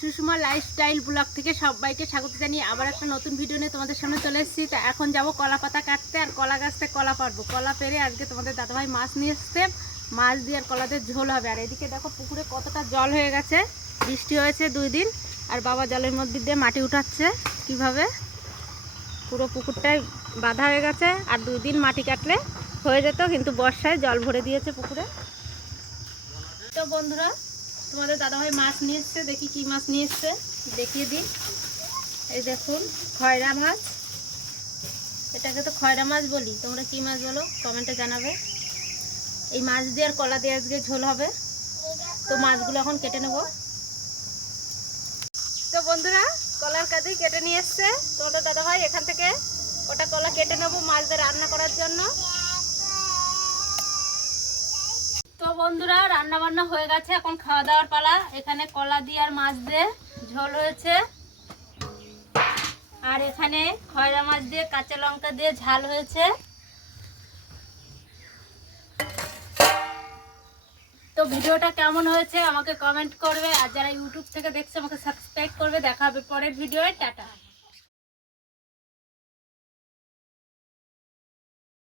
Sushma lifestyle blog থেকে সবাইকে স্বাগত জানিয়ে আবার একটা নতুন ভিডিও নিয়ে তোমাদের সামনে চলে এসেছি। তা এখন যাব কলা পাতা কাটতে আর কলা গাছ থেকে কলা পারবো। কলা পেরে আজকে তোমাদের দাদাভাই মাছ নিয়ে এসছে, মাছ দিয়ে আর কলাদের ঝোল হবে। আর এদিকে দেখো পুকুরে কতটা জল হয়ে গেছে, বৃষ্টি হয়েছে 2 দিন। আর বাবা জলের মধ্যে দিয়ে মাটি উঠাচ্ছে কিভাবে, পুরো পুকুরটাই বাঁধা হয়ে গেছে। আর 2 দিন মাটি কাটলে হয়ে যেত, কিন্তু বর্ষায় জল ভরে দিয়েছে পুকুরে। তো বন্ধুরা, তোমাদের দাদাভাই মাছ নিয়ে এসছে, দেখি কি মাছ নিয়ে এসছে দেখিয়ে দিই। এই দেখুন খয়রা মাছ, এটাকে তো খয়রা মাছ বলি, তোমরা কি মাছ বলো কমেন্টে জানাবে। এই মাছ দিয়ে আর কলা দিয়ে আজকে ঝোল হবে। তো মাছগুলো এখন কেটে নেব। তো বন্ধুরা, কলার কাঁদি কেটে নিয়ে এসছে তোমাদের দাদাভাই, এখান থেকে ওটা কলা কেটে নেবো মাছ দিয়ে রান্না করার জন্য। তো বন্ধুরা, রান্না বান্না হয়ে গেছে, এখন খাওয়া দাওয়ার পালা। এখানে কলা দিয়ে আর মাছ দিয়ে ঝোল হয়েছে, আর এখানে খয়রা মাছ দিয়ে কাঁচা লঙ্কা দিয়ে ঝাল হয়েছে। তো ভিডিওটা কেমন হয়েছে আমাকে কমেন্ট করবে, আর যারা ইউটিউব থেকে দেখছে আমাকে সাবস্ক্রাইব করবে। দেখা হবে পরের ভিডিওয়ে। টাটা।